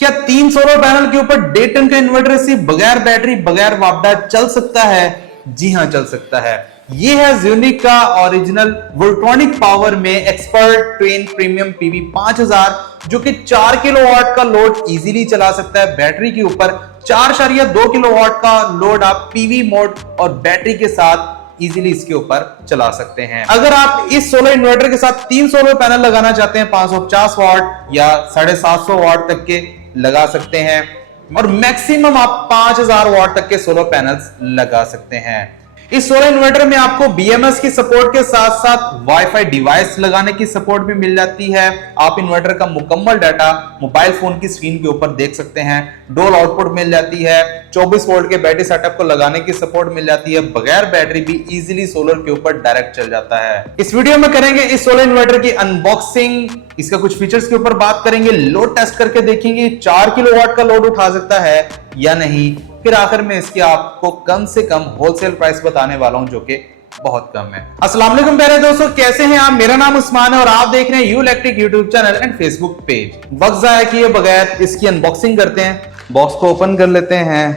क्या 3 solar panel के ऊपर 1.5 टन का इन्वर्टर सिर्फ बगैर बैटरी बगैर वापडा चल सकता है? जी हां, चल सकता है। ये है ज़्यूनिक का ओरिजिनल वोल्ट्रॉनिक पावर में एक्सपर्ट ट्विन प्रीमियम पीवी 5000, जो कि 4 किलोवाट का लोड इजीली चला सकता है बैटरी के ऊपर। 4.2 किलोवाट का लोड आप पीवी मोड और बैटरी के साथ इजीली इसके ऊपर चला सकते हैं। अगर आप इस सोलर इन्वर्टर के साथ 3 सोलर पैनल लगाना चाहते हैं 550 वाट या 750 वाट तक के लगा सकते हैं, और मैक्सिमम आप 5000 वाट तक के सोलर पैनल्स लगा सकते हैं। इस सोलर इन्वर्टर में आपको BMS की सपोर्ट के साथ साथ वाईफाई डिवाइस लगाने की सपोर्ट भी मिल जाती है। आप इन्वर्टर का मुकम्मल डाटा मोबाइल फोन की स्क्रीन के ऊपर देख सकते हैं। डोल आउटपुट मिल जाती है। 24 वोल्ट के बैटरी सेटअप को लगाने की सपोर्ट मिल जाती है। बगैर बैटरी भी इजीली सोलर के ऊपर डायरेक्ट चल जाता है। इस वीडियो में करेंगे इस सोलर इन्वर्टर की अनबॉक्सिंग, इसका कुछ फीचर्स के ऊपर बात करेंगे, लोड टेस्ट करके देखेंगे 4 किलोवाट का लोड उठा सकता है या नहीं। फिर आखिर में इसकी आपको कम से कम होलसेल प्राइस बताने वाला हूं, जो कि बहुत कम है। अस्सलाम वालेकुम प्यारे दोस्तों, कैसे हैं आप? मेरा नाम उस्मान है और आप देख रहे हैं you electric YouTube channel and Facebook page. वक्त जाया किए बगैर इसकी अनबॉक्सिंग करते हैं। बॉक्स को ओपन कर लेते हैं।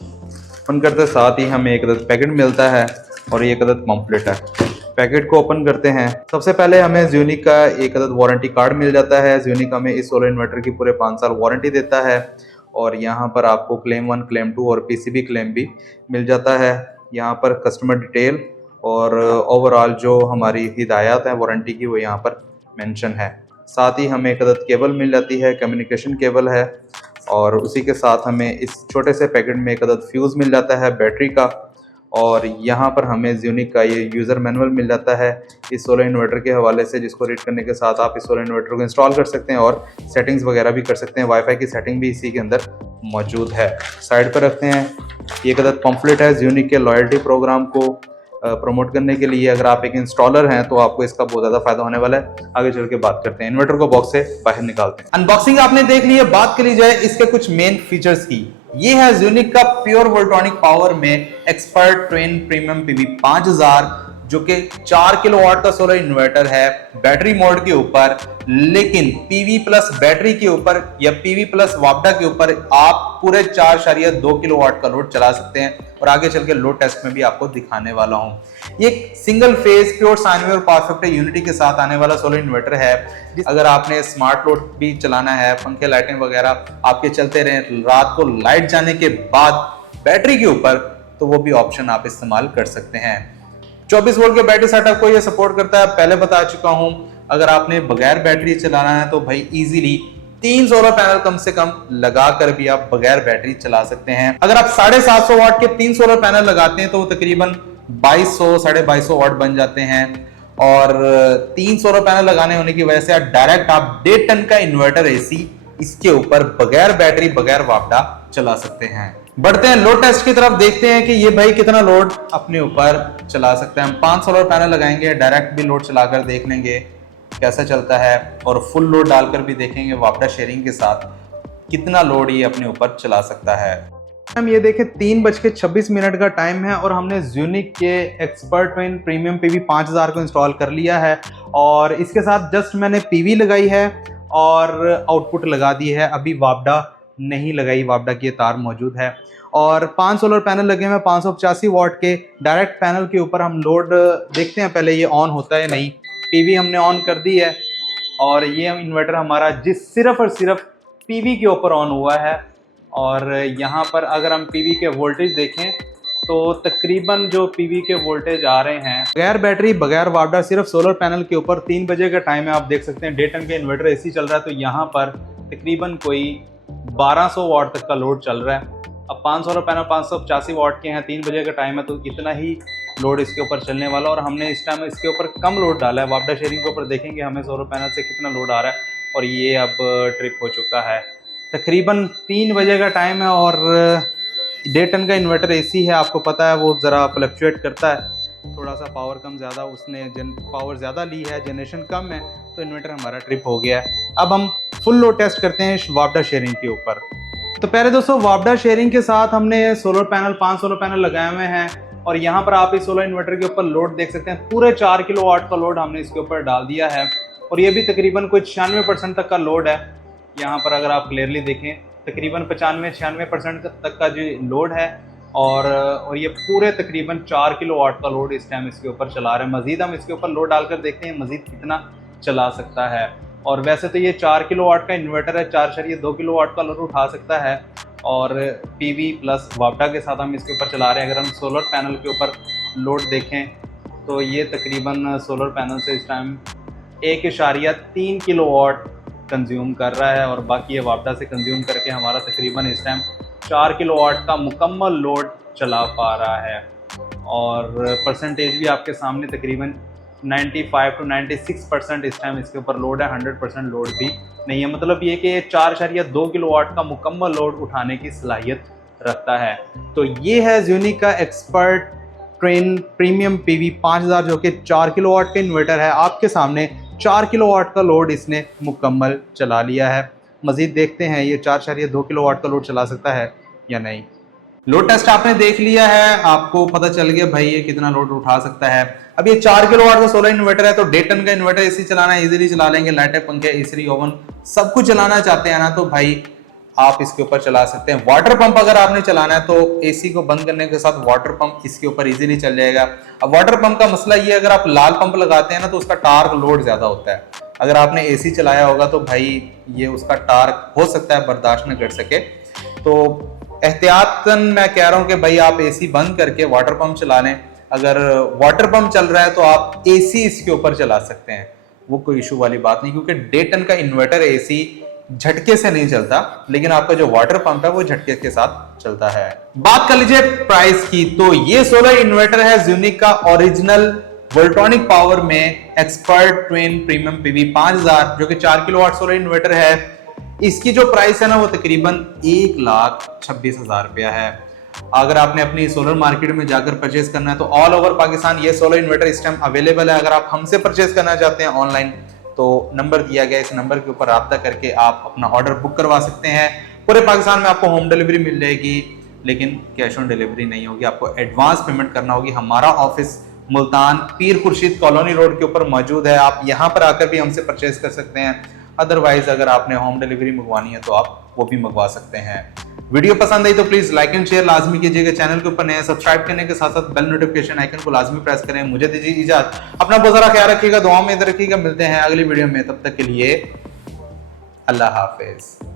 ओपन करते साथ ही हमें एक अदद पैकेट मिलता है और एक अदद पम्फलेट है। पैकेट को ओपन करते हैं। सबसे पहले हमें ज़्यूनिक का एक अदद वारंटी कार्ड मिल जाता है। ज़्यूनिक हमें इस सोलर इन्वर्टर की पूरे 5 साल वारंटी देता है, और यहाँ पर आपको क्लेम 1, क्लेम 2 और PCB क्लेम भी मिल जाता है। यहाँ पर कस्टमर डिटेल और ओवरऑल जो हमारी हिदायत है वारंटी की, वो यहाँ पर मेंशन है। साथ ही हमें एक अदद केबल मिल जाती है, कम्युनिकेशन केबल है, और उसी के साथ हमें इस छोटे से पैकेट में एक अदद फ्यूज़ मिल जाता है बैटरी का। और यहाँ पर हमें ज़्यूनिक का ये यूज़र मैनुअल मिल जाता है इस सोलर इन्वर्टर के हवाले से, जिसको रीड करने के साथ आप इस सोलर इन्वर्टर को इंस्टॉल कर सकते हैं और सेटिंग्स वगैरह भी कर सकते हैं। वाईफाई की सेटिंग भी इसी के अंदर मौजूद है। साइड पर रखते हैं। ये एक अदद पम्फलेट है ज़्यूनिक के लॉयल्टी प्रोग्राम को प्रमोट करने के लिए। अगर आप एक इंस्टॉलर हैं तो आपको इसका बहुत ज़्यादा फायदा होने वाला है। आगे चल के बात करते हैं। इन्वर्टर को बॉक्स से बाहर निकालते हैं। अनबॉक्सिंग आपने देख ली है, बात करी जाए इसके कुछ मेन फीचर्स की। ये है ज़्यूनिक का प्योर वोल्ट्रॉनिक पावर में एक्सपर्ट ट्विन प्रीमियम पीवी 5000, जो कि 4 किलोवाट का सोलर इन्वर्टर है बैटरी मोड के ऊपर। लेकिन पीवी प्लस बैटरी के ऊपर या पीवी प्लस वापडा के ऊपर आप पूरे 4.2 किलोवाट का लोड चला सकते हैं, और आगे चल के लोड टेस्ट में भी आपको दिखाने वाला हूं। ये single phase pure sine wave और परफेक्ट यूनिटी के साथ आने वाला सोलर इन्वर्टर है। अगर आपने स्मार्ट लोड भी चलाना है, पंखे लाइटें वगैरह आपके चलते रहे, रात को लाइट जाने के बाद बैटरी के ऊपर, तो वो भी ऑप्शन आप इस्तेमाल कर सकते हैं। 24 वोल्ट के बैटरी सेटअप को ये सपोर्ट करता है, पहले बता चुका हूं। अगर आपने बगैर बैटरी चलाना है तो भाई इजीली 3 सोलर पैनल कम से कम लगा कर भी आप बगैर बैटरी चला सकते हैं। अगर आप 750 वाट के 3 सोलर पैनल लगाते हैं तो वो तकरीबन 2200-2250 वाट बन जाते हैं, और 3 सोलर पैनल लगाने होने की वजह से डायरेक्ट आप 1.5 टन का इन्वर्टर AC इसके ऊपर बगैर बैटरी बगैर वापडा चला सकते हैं। बढ़ते हैं लोड टेस्ट की तरफ, देखते हैं कि ये भाई कितना लोड अपने ऊपर चला सकते हैं। हम 5 सोलर पैनल लगाएंगे, डायरेक्ट भी लोड चलाकर देख लेंगे कैसा चलता है, और फुल लोड डालकर भी देखेंगे वापडा शेयरिंग के साथ कितना लोड ये अपने ऊपर चला सकता है। हम ये देखें 3:26 का टाइम है, और हमने ज़्यूनिक के एक्सपर्ट ट्विन प्रीमियम पीवी 5000 को इंस्टॉल कर लिया है, और इसके साथ जस्ट मैंने पीवी लगाई है और आउटपुट लगा दी है। अभी वापडा नहीं लगाई, वापडा की तार मौजूद है, और 5 सोलर पैनल लगे हुए 585 वाट के डायरेक्ट पैनल के ऊपर। हम लोड देखते हैं पहले ये ऑन होता है नहीं। पीवी हमने ऑन कर दी है, और ये इन्वर्टर हमारा सिर्फ और सिर्फ पीवी के ऊपर ऑन हुआ है। और यहाँ पर अगर हम पीवी के वोल्टेज देखें तो तकरीबन जो पीवी के वोल्टेज आ रहे हैं बगैर बैटरी बगैर वापडा सिर्फ सोलर पैनल के ऊपर, 3 बजे का टाइम है, आप देख सकते हैं 1.5 टन का इन्वर्टर AC चल रहा है, तो यहाँ पर तकरीबन कोई 1200 वाट तक का लोड चल रहा है। अब 5 सोलर पैनल 585 वाट के हैं, 3 बजे का टाइम है, तो इतना ही लोड इसके ऊपर चलने वाला। और हमने इस टाइम इसके ऊपर कम लोड डाला है। वापडा शेयरिंग के ऊपर देखेंगे हमें सोलर पैनल से कितना लोड आ रहा है, और ये अब ट्रिप हो चुका है। तकरीबन 3 बजे का टाइम है, और 1.5 टन का इन्वर्टर AC है, आपको पता है वो ज़रा फ्लक्चुएट करता है, थोड़ा सा पावर कम ज़्यादा, उसने पावर ज़्यादा ली है, जनरेशन कम है, तो इन्वर्टर हमारा ट्रिप हो गया है। अब हम फुल लोड टेस्ट करते हैं वापडा शेयरिंग के ऊपर। तो पहले दोस्तों वापडा शेयरिंग के साथ हमने सोलर पैनल 5 सोलर पैनल लगाए हुए हैं, और यहाँ पर आप इस सोलर इन्वर्टर के ऊपर लोड देख सकते हैं। पूरे 4 किलोवाट का लोड हमने इसके ऊपर डाल दिया है, और ये भी तकरीबन कोई 96% तक का लोड है। यहाँ पर अगर आप क्लियरली देखें तकरीबन 95-96% तक का जो लोड है और ये पूरे तकरीबन 4 किलोवाट का लोड इस टाइम इसके ऊपर चला रहे हैं। मज़ीद हम इसके ऊपर लोड डालकर देखते हैं मज़ीद कितना चला सकता है। और वैसे तो ये 4 किलोवाट का इन्वर्टर है, 4.2 किलोवाट का लोड उठा सकता है और पीवी प्लस वापडा के साथ हम इसके ऊपर चला रहे हैं। अगर हम सोलर पैनल के ऊपर लोड देखें तो ये तकरीबन सोलर पैनल से इस टाइम 1.3 किलोवाट कंज्यूम कर रहा है और बाकी ये वापडा से कंज्यूम करके हमारा तकरीबन इस टाइम 4 किलोवाट का मुकम्मल लोड चला पा रहा है। और परसेंटेज भी आपके सामने तकरीबन 95 to 96% इस टाइम इसके ऊपर लोड है, 100% लोड भी नहीं है। मतलब ये कि 4.2 किलोवाट का मुकम्मल लोड उठाने की सलाहियत रखता है। तो ये है ज़्यूनी का एक्सपर्ट ट्विन प्रीमियम पीवी 5000 जो कि 4 किलोवाट का इन्वर्टर है। आपके सामने 4 किलोवाट का लोड इसने मुकम्मल चला लिया है। मज़ीद देखते हैं ये 4.2 किलोवाट का लोड चला सकता है या नहीं। लोड टेस्ट आपने देख लिया है, आपको पता चल गया भाई ये कितना लोड उठा सकता है। अब ये 4 किलोवाट का सोलर इन्वर्टर है तो 1.5 टन का इन्वर्टर एसी चलाना इजीली चला लेंगे। लाइटें, पंखे, इस्त्री, ओवन सब कुछ चलाना चाहते हैं ना तो भाई आप इसके ऊपर चला सकते हैं। वाटर पंप अगर आपने चलाना है तो एसी को बंद करने के साथ वाटर पंप इसके ऊपर इजीली चल जाएगा। अब वाटर पंप का मसला ये, अगर आप लाल पंप लगाते हैं ना तो उसका टार्क लोड ज्यादा होता है। अगर आपने एसी चलाया होगा तो भाई ये उसका टार्क हो सकता है बर्दाश्त न कर सके। तो एहतियातन मैं कह रहा हूं कि भाई आप एसी बंद करके वाटर पंप चला लें। अगर वाटर पंप चल रहा है तो आप एसी इसके ऊपर चला सकते हैं, वो कोई इशू वाली बात नहीं, क्योंकि 1.5 टन का इन्वर्टर एसी झटके से नहीं चलता, लेकिन आपका जो वाटर पंप है वो झटके के साथ चलता है। बात कर लीजिए प्राइस की, तो ये सोलर इन्वर्टर है ज़्यूनी का ओरिजिनल वोल्ट्रॉनिक पावर में एक्सपर्ट ट्विन प्रीमियम पीवी 5000 जो कि 4 किलोवाट सोलर इन्वर्टर है। इसकी जो प्राइस है ना वो तकरीबन 1,26,000 रुपया है। अगर आपने अपनी सोलर मार्केट में जाकर परचेज करना है तो ऑल ओवर पाकिस्तान ये सोलर इन्वर्टर इस टाइम अवेलेबल है। अगर आप हमसे परचेज करना चाहते हैं ऑनलाइन तो नंबर दिया गया, इस नंबर के ऊपर राब्ता करके आप अपना ऑर्डर बुक करवा सकते हैं। पूरे पाकिस्तान में आपको होम डिलीवरी मिल जाएगी, लेकिन कैश ऑन डिलीवरी नहीं होगी, आपको एडवांस पेमेंट करना होगी। हमारा ऑफिस मुल्तान पीर खुर्शीद कॉलोनी रोड के ऊपर मौजूद है, आप यहाँ पर आकर भी हमसे परचेज कर सकते हैं। अदरवाइज अगर आपने होम डिलीवरी मंगवानी है तो आप वो भी मंगवा सकते हैं। वीडियो पसंद आई तो प्लीज लाइक एंड शेयर लाजमी कीजिएगा। चैनल के ऊपर नए सब्सक्राइब करने के साथ साथ बेल नोटिफिकेशन आइकन को लाजमी प्रेस करें। मुझे दीजिए इजाजत, अपना बहुत सारा ख्याल रखिएगा, दुआ में इधर रखिएगा। मिलते हैं अगली वीडियो में, तब तक के लिए अल्लाह हाफिज।